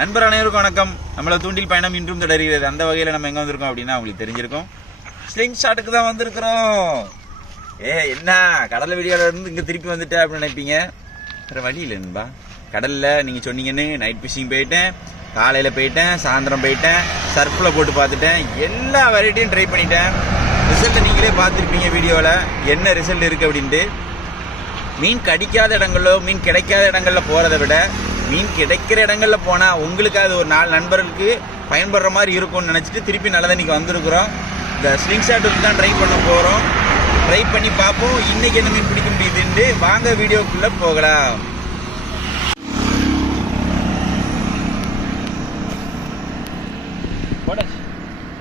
நண்பர் அனைவருக்கும் வணக்கம். நம்மள தூண்டில் பயணம் இன்றும் தொடர்கிறது. அந்த வகையில் நம்ம எங்கே வந்திருக்கோம் அப்படின்னா உங்களுக்கு தெரிஞ்சிருக்கோம். ஸ்லிங் ஷாட்டுக்கு தான் வந்திருக்கிறோம். என்ன கடல் வீடியோவில் இருந்து இங்கே திருப்பி வந்துட்டேன் அப்படின்னு நினைப்பீங்க. வேறு வழி இல்லை நண்பா. கடலில் நீங்கள் சொன்னீங்கன்னு நைட் ஃபிஷிங் போயிட்டேன், காலையில் போயிட்டேன், சாயந்தரம் போயிட்டேன், சர்ஃபில் போட்டு பார்த்துட்டேன், எல்லா வெரைட்டியும் ட்ரை பண்ணிட்டேன். ரிசல்ட்டை நீங்களே பார்த்துருப்பீங்க வீடியோவில் என்ன ரிசல்ட் இருக்குது அப்படின்ட்டு. மீன் கடிக்காத இடங்களோ மீன் கிடைக்காத இடங்களில் போகிறத விட மீன் கிடைக்கிற இடங்களில் போனால் உங்களுக்கு அது ஒரு 4 நண்பர்களுக்கு பயன்படுற மாதிரி இருக்கும்னு நினச்சிட்டு திருப்பி நல்லதன்னைக்கு வந்திருக்கிறோம். இந்த ஸ்லிங் ஷாட்டுக்கு தான் ட்ரை பண்ண போகிறோம். ட்ரை பண்ணி பார்ப்போம் இன்றைக்கி என்ன மீன் பிடிக்க முடியுதுன்ட்டு. வாங்க வீடியோக்குள்ளே போகலாம்.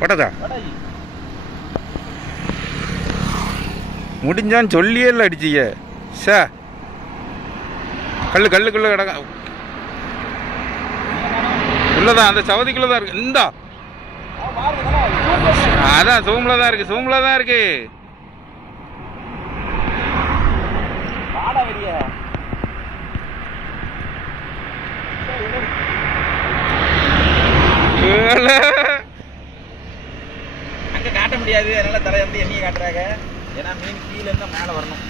போட்டதா முடிஞ்சான்னு சொல்லியே இல்லை அடிச்சிங்க சார். கல்லுக்குள்ள கிடக்க உள்ளதான், அந்த சவதிக்குள்ள தான் இருக்கு. இந்தா அதான் சோம்புல தான் இருக்கு, சோம்புல தான் இருக்கு. அங்கே காட்ட முடியாது, அதனால தலை வந்து எண்ணியை காட்டுறாங்க. ஏன்னா மீன் கீழே இருந்தால் மேலே வரணும்.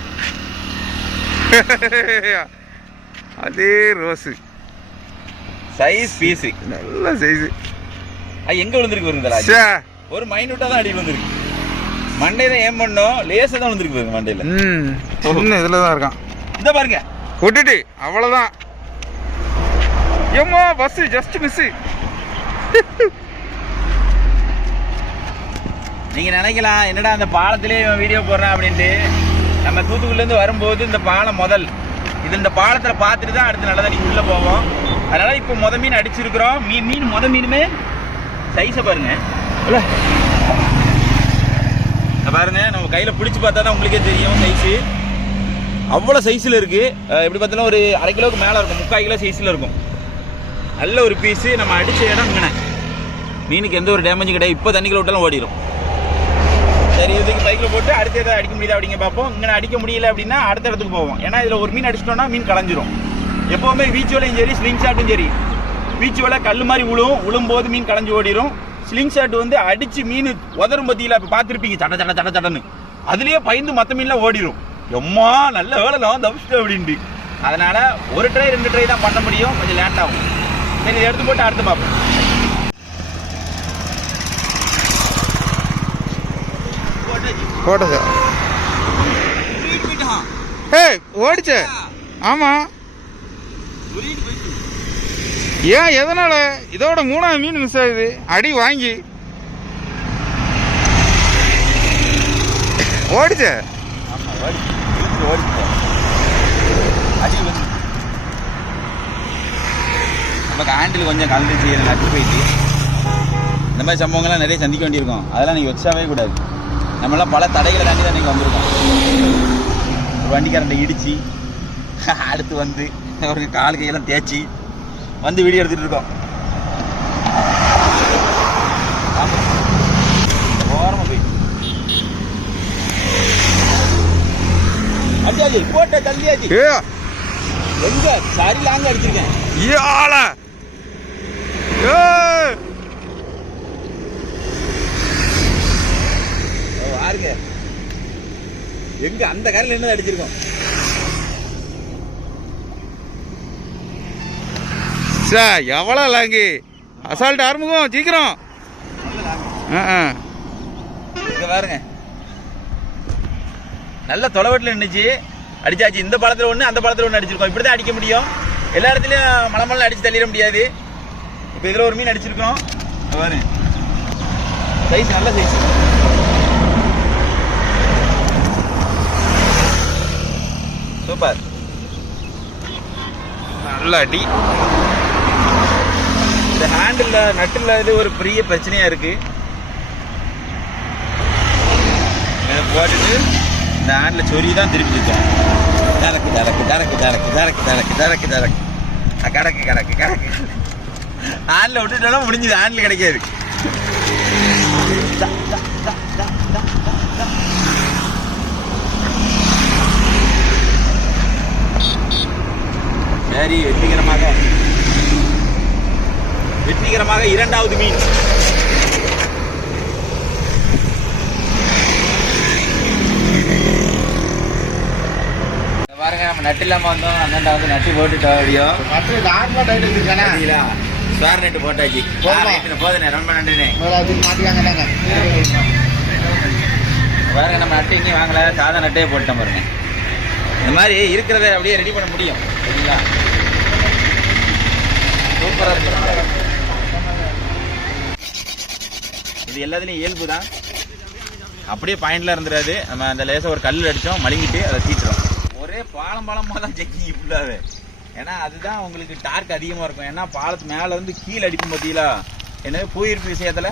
அதே ரோஸு சைஸ் பீஸு, நல்ல சைஸு. அது எங்கே விழுந்துருக்கு வருங்களா? ஒரு மைனூட்டாக தான் அடி விழுந்துருக்கு. மண்டே தான் ஏன் பண்ணோம், லேசாக தான் விழுந்துருக்கு பாருங்க மண்டையில். சின்ன இதில் தான் இருக்கான். இந்த பாருங்க கொட்டுட்டு அவ்வளோதான். ஏம்மா பஸ்ஸு ஜஸ்ட் மிஸ்ஸு. நீங்கள் நினைக்கலாம் என்னடா அந்த பாலத்திலே வீடியோ போடுறேன் அப்படின்ட்டு. நம்ம தூத்துக்குடிலேருந்து வரும்போது இந்த பாலம் இந்த பாலத்தில் பார்த்துட்டு தான் அடுத்து நல்லா நீங்கள் உள்ளே போவோம். அதனால் இப்போ மீன் அடிச்சிருக்கிறோம். மீனுமே சைஸை பாருங்க. பாருங்க நம்ம கையில் பிடிச்சி பார்த்தா தான் உங்களுக்கே தெரியும் சைஸு. அவ்வளோ சைஸில் இருக்குது. எப்படி பார்த்தாலும் ஒரு 1/2 கிலோவுக்கு மேலே இருக்கும், 3/4 கிலோ சைஸில் இருக்கும். நல்ல ஒரு பீஸு. நம்ம அடித்த இடம் இங்கே மீனுக்கு எந்த ஒரு டேமேஜும் கிடையாது. இப்போ தண்ணிக்குள்ள விட்டாலும் ஓடிடும். சரி, இதுக்கு பைக்கில் போட்டு அடுத்த எதாவது அடிக்க முடியுதா அப்படிங்க பார்ப்போம். இங்கே அடிக்க முடியல அப்படின்னா அடுத்த இடத்துக்கு போவோம். ஏன்னா இதில் ஒரு மீன் அடிச்சிட்டோம்னா மீன் கலைஞ்சிரும். எப்போவுமே வீச்சு வலையும் சரி ஸ்லிங் ஷாட்டும் சரி, வீச்சு வலை கல் மாதிரி விழும்போது மீன் கலைஞ்சி ஓடிடும். ஸ்லிங் ஷாட் வந்து அடித்து மீன் உதரும் பற்றியில் இப்போ பார்த்துருப்பீங்க, சட்டன்னு அதுலேயே பயந்து மற்ற மீன்லாம் ஓடிடும். எம்மா நல்ல வேலைலாம் தப்பிச்சிட்டு அப்படின்ட்டு. அதனால் ஒரு ட்ரை 2 ட்ரை தான் பண்ண முடியும், கொஞ்சம் லேட் ஆகும். சரி, இதை எடுத்து போட்டு அடுத்து பார்ப்போம். போட்டதா ஓடிச்ச. ஆமா, ஏன் எதனால? இதோட 3ஆவது மீன் மிஸ் ஆகுது. அடி வாங்கி ஓடிச்ச. நமக்கு ஹேண்டில் கொஞ்சம் கலந்துச்சு, நட்டு போயிட்டு. இந்த மாதிரி சம்பவங்கள்லாம் நிறைய சந்திக்க வேண்டியிருக்கும். அதெல்லாம் நீங்கள் வச்சாவே கூடாது. நம்மளாம் பல தடைகளை தாண்டி தான் நீங்கள் வந்திருக்கோம். ஒரு வண்டிக்காரண்ட இடித்து அடுத்து வந்து ஒரு கால் கையெல்லாம் தேய்ச்சி வந்து வீடியோ எடுத்துகிட்டு இருக்கோம். ஓரமாக போயிட்டு அடிச்சாச்சு, போட்ட தள்ளியாச்சு. எங்க சரி லாங்க அடிச்சிருக்கேன். பாருங்க எங்க அந்த கரையில் என்ன அடிச்சிருக்கோம். எவ்வளோ லாங்கு அசால்ட் ஆரம்பிக்கும் சீக்கிரம். இங்க பாருங்க நல்ல தொலைவட்டில் நின்றுச்சு, அடிச்சாச்சு. இந்த பாலத்தில் ஒன்று அந்த பாலத்தில் ஒன்று அடிச்சிருக்கோம். இப்படி தான் அடிக்க முடியும். எல்லா இடத்துலையும் மலை அடிச்சு தள்ளிட முடியாது. இப்போ இதில் ஒரு மீன் அடிச்சிருக்கோம் பாருங்க. சைஸ் நல்ல சைஸ். சூப்பர், நல்ல அடி. இந்த ஹேண்டில் நட்டில் இது ஒரு பெரிய பிரச்சனையாக இருக்குது. போட்டுட்டு இந்த ஹேண்டில் சொறி தான் திருப்பி சுத்தம். டரக்கு டரக்கு டரக்கு டரக்கு டரக்கு டரக்கு டரக்கு டரக்கு கடக்கு கடக்கு கடக்கு. ஹேண்டில் விட்டுட்டோம்னா முடிஞ்சுது, ஹேண்டில் கிடைக்காது. சரி வெற்றிகரமாக வெற்றிகரமாக 2வது மீன். பாருங்க, நம்ம நட்டு இல்லாம வந்தோம். அண்ணன் வந்து நட்டு போட்டுட்டோம். அப்படியோ ஸ்வேர் நெட்டு போட்டாச்சு. போதுண்ணே, ரொம்ப நன்றிண்ணே. பாருங்க, நம்ம நட்டு இங்கேயும் வாங்கல, சாதா நட்டே போட்டோம். பாருங்க, இந்த மாதிரி இருக்கிறத அப்படியே ரெடி பண்ண முடியும். சரிங்களா? சூப்பரா இருக்கு. இது எல்லாத்துலயும் இயல்பு தான். அப்படியே பாயிண்ட்ல இருந்துடாது. நம்ம அந்த லேசா ஒரு கல் அடிச்சோம், மழுங்கிட்டு அதை தீட்டுறோம். ஒரே பாலமா தான் ஜெக்கிங் ஃபுல்லாவே. ஏன்னா அதுதான் உங்களுக்கு டார்க் அதிகமா இருக்கும். ஏன்னா பாலத்து மேல இருந்து கீழே அடிக்கும் பார்த்தீங்களா? என்ன புவியீர்ப்பு விஷயத்துல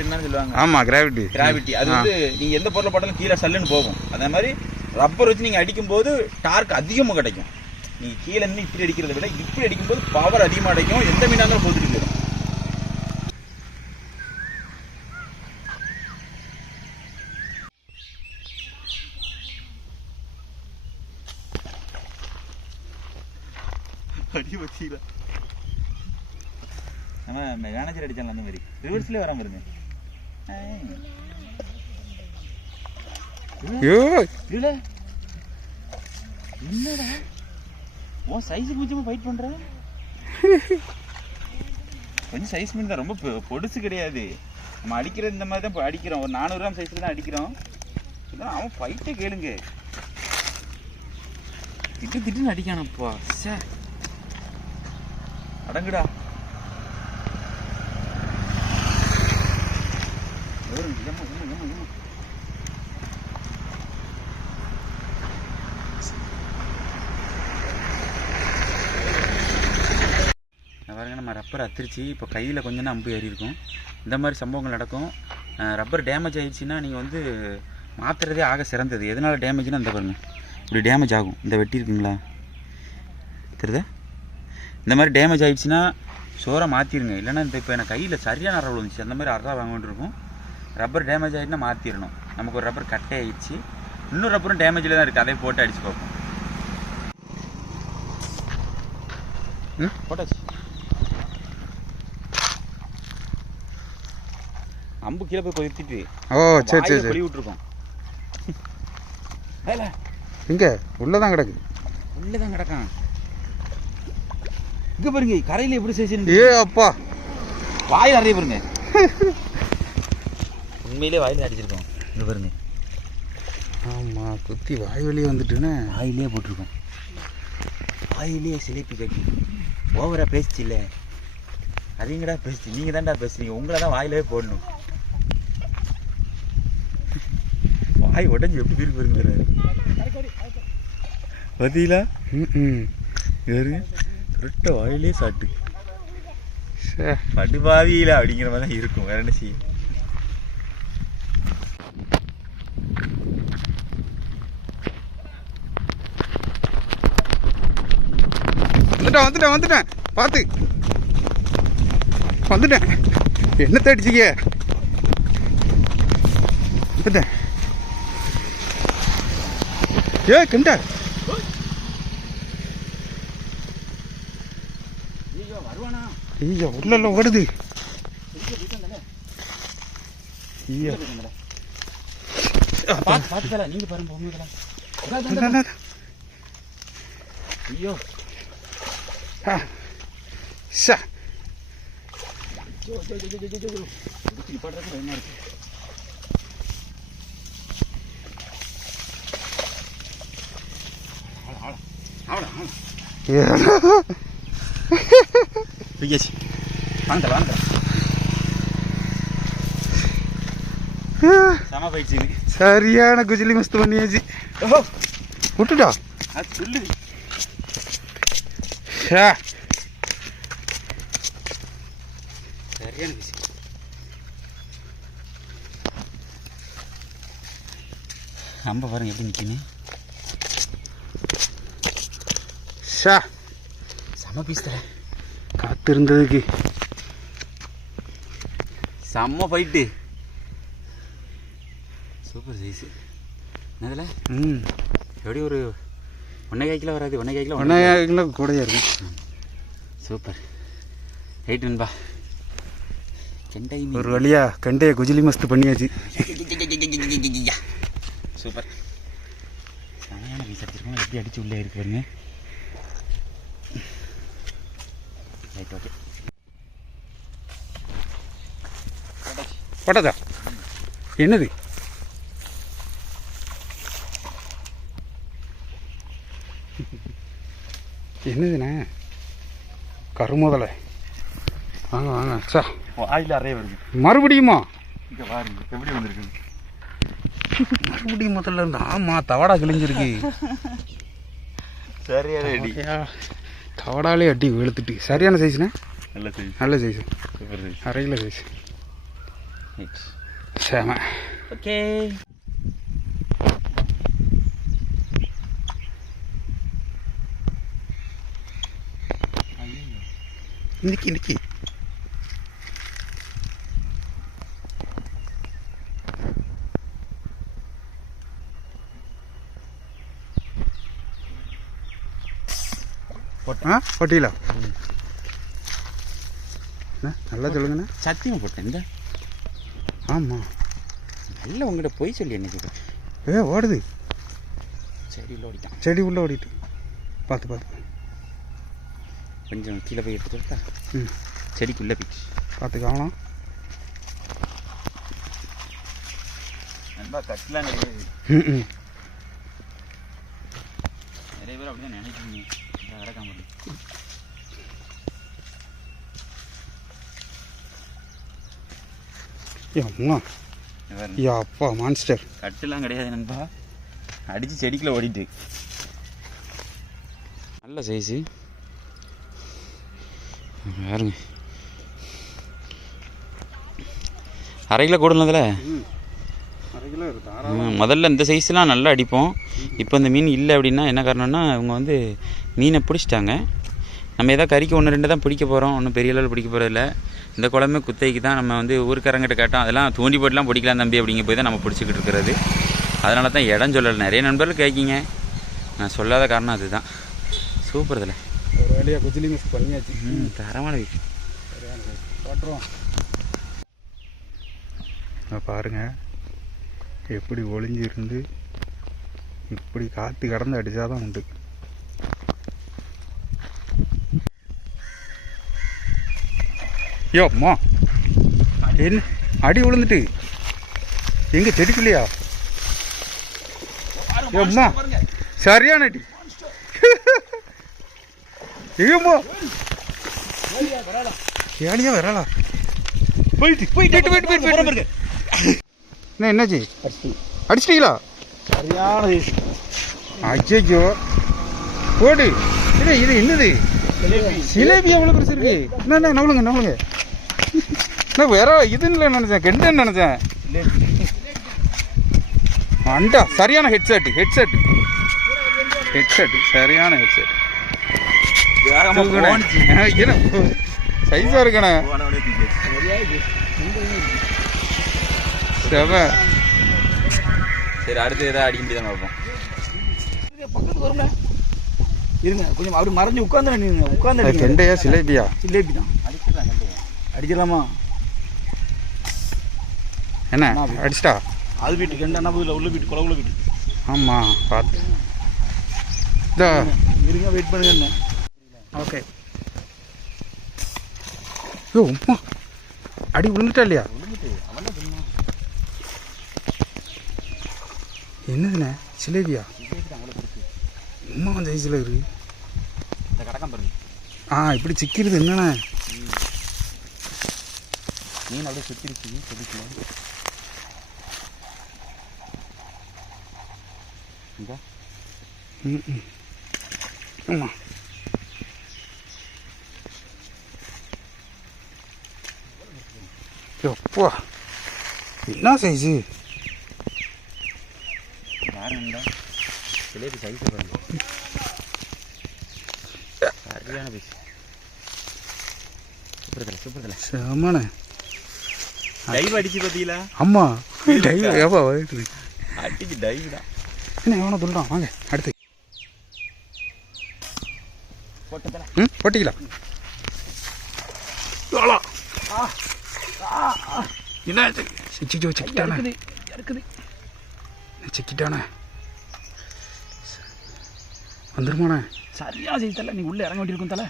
என்னன்னு சொல்லுவாங்க? ஆமா, கிராவிட்டி. அது வந்து நீங்க எந்த பொருளை போட்டாலும் கீழே சல்லுன்னு போகும். அதே மாதிரி ரப்பர் வச்சு நீங்க அடிக்கும் போது டார்க் அதிகமா கிடைக்கும். நீங்க கீழே இருந்து இப்படி அடிக்கிறத விட இப்படி அடிக்கும் போது பவர் அதிகமா கிடைக்கும். எந்த மீனா இருந்தாலும் போட்டுட்டு போயிடும். அடி வச்சீங்களா? நம்ம மேனேஜர் அடிச்சாலும் அந்த மாதிரி ரிவர்ஸ்லேயே வராம இருங்க. என்னடா உன் சைஸுக்கு கொஞ்சமா ஃபைட் பண்ற? கொஞ்சம் சைஸ் மீன் தான், ரொம்ப பொடுசு கிடையாது. நம்ம அடிக்கிறது இந்த மாதிரி தான் அடிக்கிறோம். ஒரு 400 கிராம் சைஸ்ல தான் அடிக்கிறோம். அவன் ஃபைட்டே கேளுங்க, திட்டுன்னு அடிக்கானப்பா. சார் அடங்குடா. பாருங்க, நம்ம ரப்பர் அத்திரிச்சு இப்போ கையில் கொஞ்சம் தான் அம்பு ஏறி இருக்கும். இந்த மாதிரி சம்பவங்கள் நடக்கும். ரப்பர் டேமேஜ் ஆயிடுச்சுன்னா நீங்கள் வந்து மாற்றுறதே ஆக சிறந்தது. எதனால் டேமேஜ்னா இந்த பாருங்க, இப்படி டேமேஜ் ஆகும். இந்த வெட்டி இருக்குங்களா, தெரியுதா? இந்த மாதிரி டேமேஜ் ஆகிடுச்சுன்னா சோறை மாற்றிடுங்க. இல்லைன்னா இந்த இப்போ எனக்கு கையில் சரியான அறை விழுந்துச்சு. அந்த மாதிரி அறை வாங்க வேண்டியிருக்கும். ரப்பர் டேமேஜ் ஆகிடுச்சுன்னா மாற்றிடணும். நமக்கு ஒரு ரப்பர் கட்டை ஆகிடுச்சு, இன்னொரு ரப்பரும் டேமேஜில் தான் இருக்குது. அதை போட்டு அடிச்சு பார்ப்போம். போட்டாச்சு. அம்பு கீழே போய் கொதித்துட்டு பொலி விட்டுருக்கோம். இங்கே உள்ளதான் கிடக்கு. உள்ளதான் கிடக்கான். இங்க பாருங்க, கரையில எப்படி செய்ய. ஏ அப்பா, வாயில் நிறைய பாருங்க. உண்மையிலே வாயில் அடிச்சிருக்கோம். இங்க பாருங்க. ஆமா, குத்தி வாய் வெளியே வந்துட்டுன்னு வாயிலே போட்டிருக்கோம். வாயிலே சிலிப்பி கட்டி ஓவரா பேசிச்சு. இல்லை அதிகடா பேசிச்சு. நீங்க தான்டா பேசுறீங்க. உங்களை தான் வாயிலே போடணும். வாய் உடஞ்சி எப்படி பிரிவு பாருங்க. பார்த்தீங்களா? கரெக்ட வாயிலே சாட்டு படுபாவியில அப்படிங்கிற மாதிரி தான் இருக்கும். வேற என்ன செய்யும்? வந்துட்டேன் பார்த்து வந்துட்டேன். என்ன தடிச்சிக்க? வந்துட்டேன். ஏ கண்டா, ஐயா உள்ள ஓடுது. நீங்க பாருங்க. ஐயோ சரியான குஜிலி மஸ்து பண்ணியாச்சு. விட்டுட்டா சொல்லுது. சரியான விஷயம். நம்ம பாருங்க எப்படி நிற்கணும். செம பீஸ் தர காத்திருந்ததுக்கு செம்ம ஃபைட்டு. Super size. என்னதுல எப்படி ஒரு 1.5 கிலோ வராது. 1.5 கிலோ கூடயா இருக்கும். சூப்பர். ரைட் நண்பா. கெண்டை ஒரு வழியா கண்டையை குஜிலி மஸ்து பண்ணியாச்சு. சூப்பர். சரியான பீஸ் அடிச்சிருக்கோம். எப்படி அடிச்சு உள்ளே இருக்கு பாருங்க. Right okay. போட்டதா என்னது? என்னதுண்ணே? கருமுதலை. வாங்க வாங்க சார். ஆயில் அறைய வருது. மறுபடியுமா? இங்கே பாருங்க எப்படி வந்திருக்கு. மறுபடியும் முதல்ல இருந்து. ஆமாம், தவடா கிழிஞ்சிருக்கு. சரியான அடி. தவடாலே அடி வெளுத்துட்டு. சரியான சைஸ்ண்ணே. நல்ல சைஸ். நல்ல சைஸ். Super size. அரை கிலோ சைஸ். சேம. ஓகே. இன்னைக்கு இன்னைக்கு போட்டீங்களா? நல்லா சொல்லுங்கண்ணா. சத்தியமாக போட்டேன். இந்த ஆமாம், நல்ல உங்கள்கிட்ட போய் சொல்லி என்ன ஓடுது. செடியில் ஓடிட்டான். செடி உள்ளே ஓடிட்டு. பார்த்து பார்த்து கொஞ்சம் கீழே போய் எடுத்து வரட்டா? செடிக்குள்ளே போயிடுச்சு. பார்த்து கவனம். நண்பா கட்டலாம் கிடையாது. நிறைய பேர் அப்படிதான் நினைக்கிறீங்க. நடக்காம அப்பா மான்ஸ்டர். கட்டுலாம் கிடையாது நண்பா, அடிச்சு செடிக்குள்ள ஓடிட்டு. நல்ல சைஸு பாருங்க. அரை கிலோ கூடலதில். முதல்ல இந்த சைஸ்லாம் நல்லா அடிப்போம். இப்போ இந்த மீன் இல்லை அப்படின்னா என்ன காரணம்னா, இவங்க வந்து மீனை பிடிச்சிட்டாங்க. நம்ம எதாவது கறிக்கு ஒன்று ரெண்டு தான் பிடிக்க போகிறோம், ஒன்றும் பெரிய அளவில் பிடிக்க போகிறதில்ல. இந்த குழம்பு குத்தைக்கு தான் நம்ம வந்து ஊருக்காரங்கிட்ட கேட்டோம். அதெல்லாம் தூண்டி போட்டுலாம் பிடிக்கலாம் தம்பி அப்படிங்க போய் தான் நம்ம பிடிச்சிக்கிட்டு இருக்கிறது. அதனால தான் இடம் சொல்லலை. நிறைய நண்பர்கள் கேட்கிங்க, நான் சொல்லாத காரணம் அதுதான். சூப்பர். இதில் ஒரு வேலையாக குஜிலி மிஸ் பண்ணியாச்சு. தரமான விஷயம். போட்டுருவோம். பாருங்க எப்படி ஒளிஞ்சிருந்து இப்படி காற்று கடந்து அடித்தாதான் உண்டு. அம்மா என்ன அடி விழுந்துட்டு எங்க செடிக்குள்ளையா? அம்மா சரியான அடி. ஏம்மா ஏழியா வரலா? போயிட்டு போயிட்டு போயிட்டு போயிட்டு என்ன என்னாச்சு? அடிச்சிட்டீங்களா? சரியான அச்சோ போடு. இது இது என்னது? சிலேபி எவ்வளோ பெருசு இருக்கு? என்ன நவளுங்க நவளுங்க. நான் வேற இதுன்னு நினைச்சேன், கெண்டன்னு நினைச்சேன். அண்டா சரியான ஹெட்செட் ஹெட்செட் ஹெட்செட் சரியான ஹெட்செட். சைஸா இருக்கண்ணே. சரி, அடுத்து ஏதாவது அடிக்க முடியாத பார்ப்போம். பக்கத்துக்கு வரும்ல இருங்க, கொஞ்சம் அப்படி மறைஞ்சு உட்காந்து கெண்டையா சிலேபியா? சிலேபி தான். அடிச்சிடலாமா? என்ன அடிச்சிட்டா? அது வீட்டு கெண்டா என்ன உள்ள வீட்டு குளவுல வீட்டு. ஆமாம் பார்த்து இருங்க, வெயிட் பண்ணுங்க. என்ன ஓகே. உமா அடி விழுந்துட்டா இல்லையா? என்னதுண்ணே? சிலேபியா? உமா கொஞ்சம் சைஸில் இருக்கு. இந்த கடக்கம் பாருங்க. இப்படி சிக்கிறது என்னண்ணே? மீன் அப்படியே சுற்றிருச்சு செடிக்குள்ள. ஆமாம் எப்பா என்ன சைஸு? பாருங்கடா, சிலேபி சைஸை பாருங்க. சரியான பீஸ். Super super. செமண்ணே. டைவ் அடிச்சு பார்த்தீங்களா? ஆமாம் டைவ். ஏப்பா அடிச்சு டைவ் தான். என்ன எவனோ சொல்கிறான்? வாங்க அடுத்து போட்டதில்ல. போட்டிக்கலாம். ஐயோலா என்ன சிக்கிச்சோ சிக்கிட்டானே இருக்குது சிக்கிட்டானே வந்துருமாண்ணே சரியா செய்ய தலை நீ உள்ளே இறங்க வேண்டியிருக்கும் தலை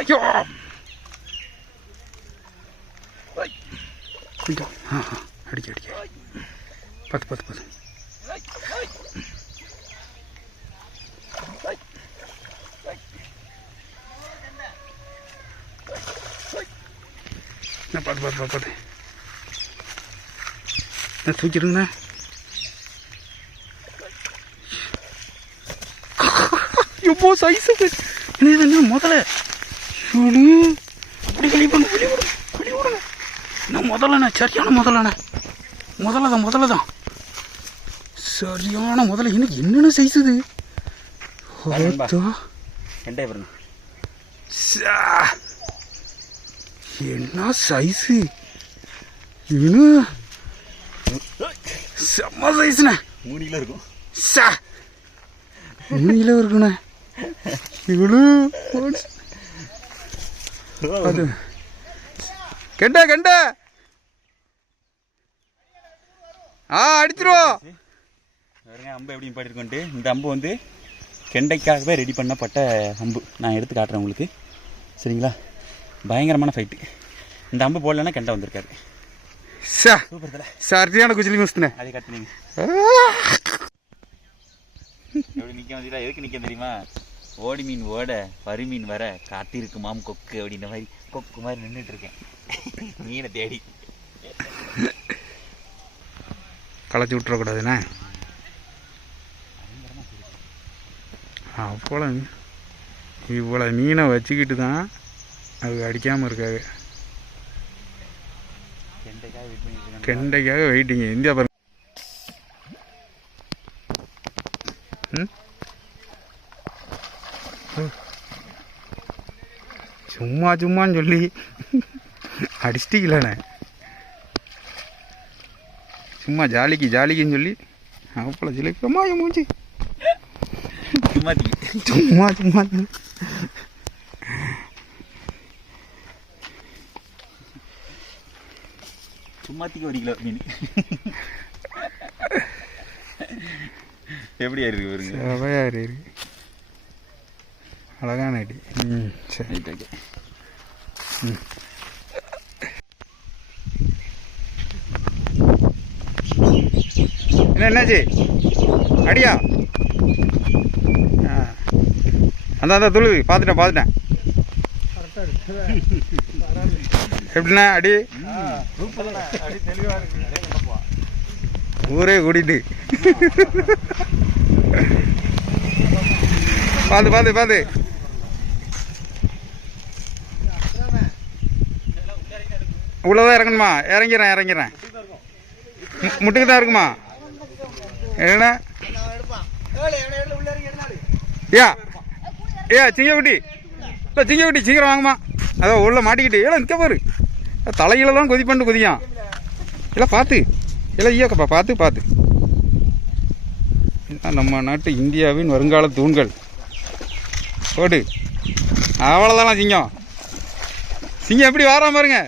ஐயோ கொஞ்சம் அடிக்க அடிக்க பார்த்து பார்த்து தூக்கிடுங்கண்ணே எப்போ சைஸு என்ன முதல்ல அப்படி வெளியே விடுங்க நான் முதல்லண்ணே சரியான முதல்ல தான் சரியான முதல்ல எனக்கு என்னென்ன சைஸ் இது என்ன சைஸு இது செம்ம சைஸ்ண்ணே மூணியில் இருக்கும் மூணியில் இருக்குண்ணே இவ்வளோ அது கெண்டா அடிச்சிருவோம் பாருங்க அம்பு எப்படி பாட்டிருக்கோன்ட்டு இந்த அம்பு வந்து கெண்டைக்காகவே ரெடி பண்ணப்பட்ட அம்பு நான் எடுத்து காட்டுறேன் உங்களுக்கு சரிங்களா பயங்கரமான ஃபைட்டு இந்த அம்பு போடலன்னா கெண்டை வந்திருக்காரு சூப்பர் தலை சரியான குஜிலி மஸ்துண்ணே அதை கட்டுனீங்க எப்படி நிற்க வந்தீங்களா எதுக்கு நிற்க தெரியுமா ஓடி மீன் ஓட பரு மீன் வர காத்திருக்குமாம் கொக்கு அப்படின்ற மாதிரி கொக்கு மாதிரி நின்றுட்டு இருக்கேன் மீனை தேடி களைச்சி விட்டுறக்கூடாதுண்ணே அப்போல இவ்வளோ மீனை வச்சுக்கிட்டு தான் அது அடிக்காமல் இருக்காது கெண்டைக்காக வெயிட்டிங்க இந்தியா பாருங்க சும்மான்னு சொல்லி அடிச்சிட்டிக்கலண்ணே சும்மா ஜாலிக்குன்னு சொல்லி அப்பள ஜிலிக்கமா மூஞ்சி சும்மா சும்மாத்திக்கு 1 கிலோ மீன் எப்படியா இருக்கு பாருங்க செவையா இருக்கு அழகான அடி சரி ஓகே என்னாச்சு அடியா அந்த துளு பார்த்துட்டேன் எப்படிண்ணா அடி ஊரே கூட்டிட்டு பார்த்து உள்ளதான் இறங்கணுமா இறங்கிறேன் முட்டுக்கு தான் இருக்குமா என்ன சிங்கக்குட்டி சீக்கிரம் வாங்கம்மா அதான் உள்ள மாட்டிக்கிட்டு நிற்க பாரு தலையில தான் குதியான் இல்லை பார்த்து இல்லை ஐயாக்கப்பா பார்த்து நம்ம நாட்டு இந்தியாவின் வருங்கால தூண்கள் போடு அவ்வளோதானா சிங்கம் எப்படி வாராம பாருங்க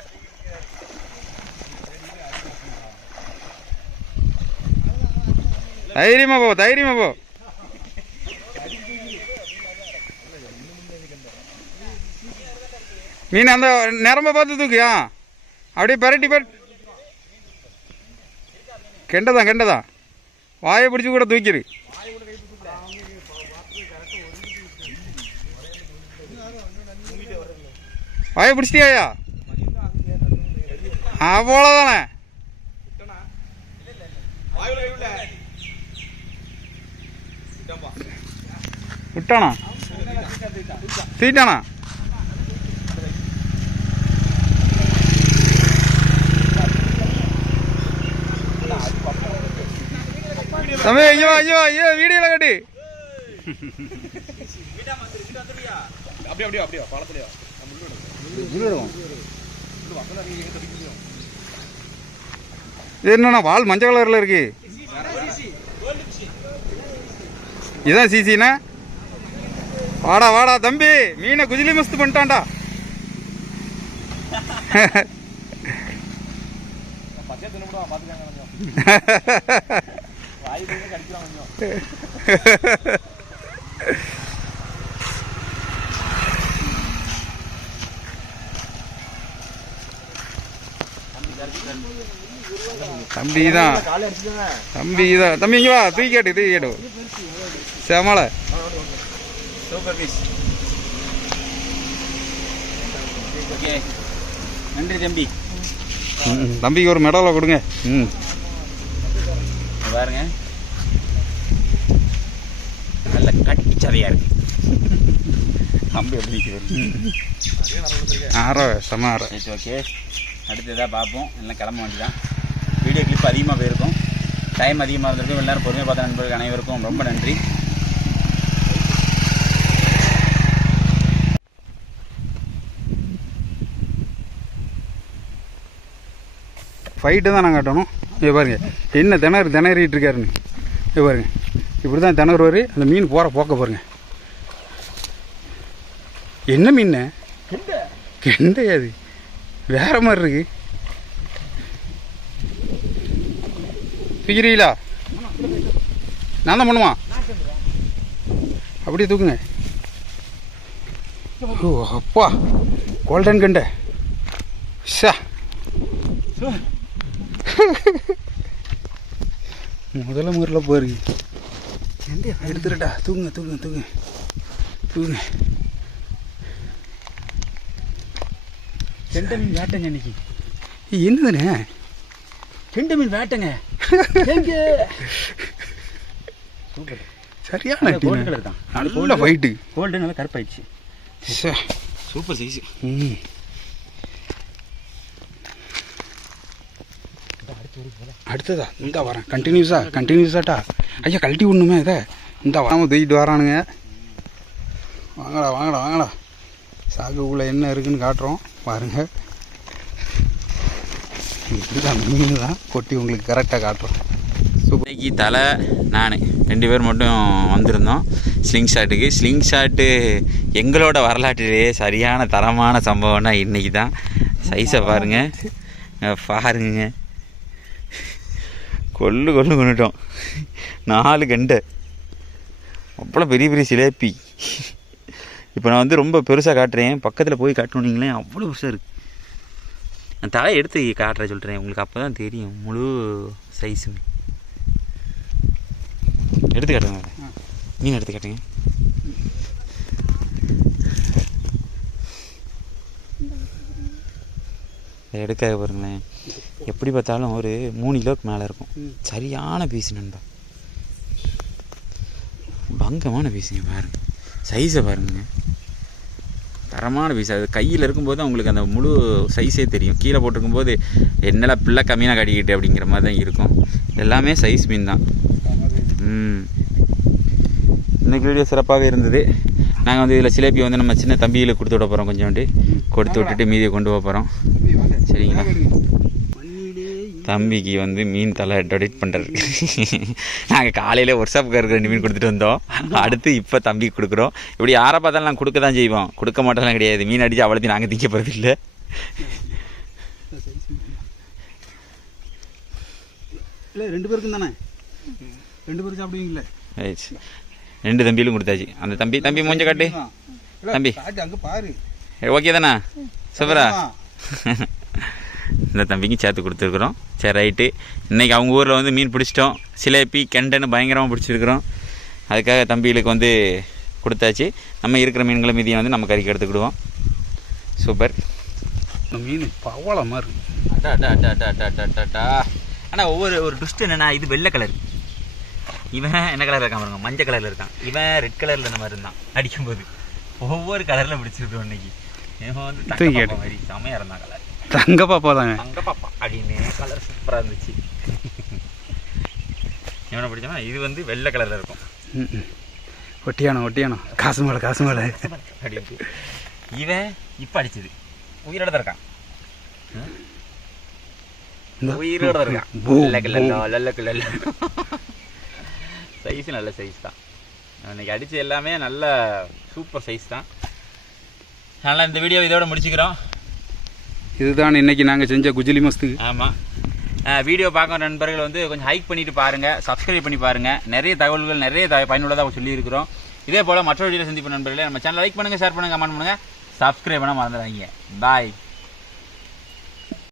தைரியமா போ மீன் அந்த நிரம்ப பார்த்து தூக்கியா அப்படியே பரட்டி கெண்டதான் வாயை பிடிச்சி கூட தூக்கிடு வாயை பிடிச்சிட்டியா அவ்வளோதானே விட்டானா தீட்டானா தம்பி ஐயோ வீடியோல கட்டி இது என்னண்ணா வால் மஞ்சள் கலர்ல இருக்கு இதான் சிசினா வாடா தம்பி மீனை குஜிலி மஸ்து பண்ணிட்டான்டா பச்சை தின்னுடுவா பார்த்துக்காங்க கொஞ்சம் வாய் கடிக்கிறான் கொஞ்சம். தம்பி தான் தம்பி தான் தம்பி இங்கே வா தூக்கி கேட்டு செமலை சூப்பர் பீஸ். ஓகே நன்றி தம்பி. தம்பிக்கு ஒரு மெடலை கொடுங்க. பாருங்க நல்ல கட்டி சதையா இருக்கு. அம்பு எப்படி நிற்கிறது? ஆறோ செம ஆறோ. ஓகே அடுத்ததாக பார்ப்போம். எல்லாம் கிளம்ப வேண்டியதான். வீடியோ கிளிப் அதிகமாக போயிருக்கும், டைம் அதிகமாக இருந்திருக்கும். எல்லாரும் பொறுமையாக பார்த்த நண்பர்கள் அனைவருக்கும் ரொம்ப நன்றி. ஃபைட்டு தான் நான் காட்டணும். இது பாருங்க என்ன திணறிட்டு இருக்காருன்னு. இது பாருங்க இப்படி தான் திணறுவார். அந்த மீன் போகிற போக்க பாருங்க. என்ன மீன்? கெண்டையாது, வேற மாதிரி இருக்கு. தூக்கிறீங்களா? நான் தான் பண்ணுமா? அப்படியே தூக்குங்க. ஓ அப்பா கோல்டன் கெண்டை. ஷா முதல்ல முறையில் போயிருக்கு. எடுத்துடா தூங்க தூங்க தூங்க தூங்க. கெண்டை மீன் வேட்டைங்க இன்னைக்கு. என்னதுண்ணே? கெண்டை மீன் வேட்டைங்க. சூப்பர், சரியான கோல்டு கலர் தான். நல்ல ஃபைட்டு. கோல்டு நல்லா கருப்பாயிடுச்சு. Super size. அடுத்ததா இந்த வரேன் கண்டினியூஸாட்டா. ஐயா கழட்டி விடணுமே இதை. இந்த வராமல் தூக்கிட்டு வரானுங்க. வாங்கடா வாங்கடா வாங்கடா. சாக்குக்குள்ளே என்ன இருக்குன்னு காட்டுறோம் பாருங்க. இப்படிதான் மீன் தான் கொட்டி உங்களுக்கு கரெக்டாக காட்டுறோம். இன்னைக்கு தலை நான் 2 பேர் மட்டும் வந்திருந்தோம் ஸ்லிங் ஷாட்டுக்கு. ஸ்லிங் ஷாட்டு எங்களோட வரலாற்றிலேயே சரியான தரமான சம்பவம்னா இன்றைக்கி தான். சைஸை பாருங்க கொண்டுட்டோம். 4 கெண்டை, அவ்வளோ பெரிய பெரிய சிலேபி. இப்போ நான் வந்து ரொம்ப பெருசாக காட்டுறேன், பக்கத்தில் போய் காட்டணுன்னீங்களே அவ்வளோ பெருசாக இருக்குது. நான் தலையை எடுத்து காட்டுற சொல்கிறேன் உங்களுக்கு, அப்போ தான் தெரியும் முழு சைஸுமே. எடுத்து காட்டுங்க, மீன் எடுத்து காட்டுங்க. எடுக்க பாருங்களேன், எப்படி பார்த்தாலும் ஒரு 3 கிலோவுக்கு மேலே இருக்கும். சரியான பீஸ் நண்பா, பங்கமான பீஸுங்க. பாருங்க சைஸை பாருங்க, தரமான பீஸ். அது கையில் இருக்கும்போது உங்களுக்கு அந்த முழு சைஸே தெரியும். கீழே போட்டிருக்கும்போது என்னெல்லாம் பிள்ளை கம்மியாக காட்டிக்கிட்டு அப்படிங்கிற மாதிரி தான் இருக்கும். எல்லாமே சைஸ் மீன் தான். இன்றைக்கி வீடியோ சிறப்பாக இருந்தது. நாங்கள் வந்து இதில் சிலேபி வந்து நம்ம சின்ன தம்பிகளுக்கு கொடுத்து விட போகிறோம். கொஞ்சோண்டு கொடுத்து விட்டுட்டு மீதியை கொண்டு போக போகிறோம். சரிங்களா? தம்பிக்கு வந்து மீன் தலை டொனேட் பண்ணுறது. நாங்கள் காலையில் ஒர்க் ஷாப்புக்கு இருக்கிற 2 மீன் கொடுத்துட்டு வந்தோம். அடுத்து இப்போ தம்பிக்கு கொடுக்குறோம். இப்படி யாரை பார்த்தாலும் நாங்கள் கொடுக்க தான் செய்வோம், கொடுக்க மாட்டோம்லாம் கிடையாது. மீன் அடித்து அவ்வளோத்தையும் நாங்கள் திங்க போகிறது இல்லை. இல்லை 2 பேருக்கும் தானே, 2 பேரும் சாப்பிடுவீங்களே. 2 தம்பியிலும் கொடுத்தாச்சு. அந்த தம்பி மூஞ்ச காட்டு தம்பி. அங்கே பாரு. ஓகே தானே? சூப்பரா? இந்த தம்பிக்கும் சேர்த்து கொடுத்துருக்குறோம். சரி ரைட்டு. இன்றைக்கி அவங்க ஊரில் வந்து மீன் பிடிச்சிட்டோம். சிலேபி கெண்டைன்னு பயங்கரமாக பிடிச்சிருக்கிறோம். அதுக்காக தம்பிகளுக்கு வந்து கொடுத்தாச்சு. நம்ம இருக்கிற மீன்களை மீதியை வந்து நம்ம கறிக்கு எடுத்துக்கிடுவோம். சூப்பர். மீன் பவளமாக இருக்கு. ஆனால் ஒரு ட்விஸ்ட் என்னென்னா, இது வெள்ளை கலர், இவன் என்ன கலரில் இருக்கான் பாருங்க, மஞ்சள் கலரில் இருக்கான். இவன் ரெட் கலரில் இந்த மாதிரி இருந்தான் அடிக்கும்போது. ஒவ்வொரு கலரில் பிடிச்சிருக்கோம் இன்னைக்கு. இவன் வந்து தங்க மாதிரி செமையாக இருந்தான். கலர் தங்க பாப்பா தாங்க, தங்க பாப்பா அப்படின்னு கலர் சூப்பராக இருந்துச்சு. இவனை பிடிச்சனா இது வந்து வெள்ளை கலரில் இருக்கும். ஒட்டியானோ காசு மேலே அப்படின்ட்டு. இவன் இப்போ அடிச்சது உயிரோட தான் இருக்கான். உயிரோட தான் இருக்கான். சைஸ் நல்ல சைஸ் தான். இன்னைக்கு அடிச்சு எல்லாமே நல்ல சூப்பர் சைஸ் தான். அதனால் இந்த வீடியோ இதோட முடிச்சுக்கிறோம். இதுதான் இன்னைக்கு நாங்கள் செஞ்ச குஜிலி மஸ்துக்கு. ஆமாம், வீடியோ பார்க்குற நண்பர்கள் வந்து கொஞ்சம் ஹைக் பண்ணிட்டு பாருங்கள், சப்ஸ்கிரைப் பண்ணி பாருங்கள். நிறைய தகவல்கள் நிறைய பயனுள்ளதாக சொல்லியிருக்கிறோம். இதே போல் மற்ற வீடியோவில் சந்திப்பு நண்பர்களே. நம்ம சேனல் லைக் பண்ணுங்கள், ஷேர் பண்ணுங்கள், கமெண்ட் பண்ணுங்கள், சப்ஸ்கிரைப் பண்ண மறந்துடாதீங்க. பாய்.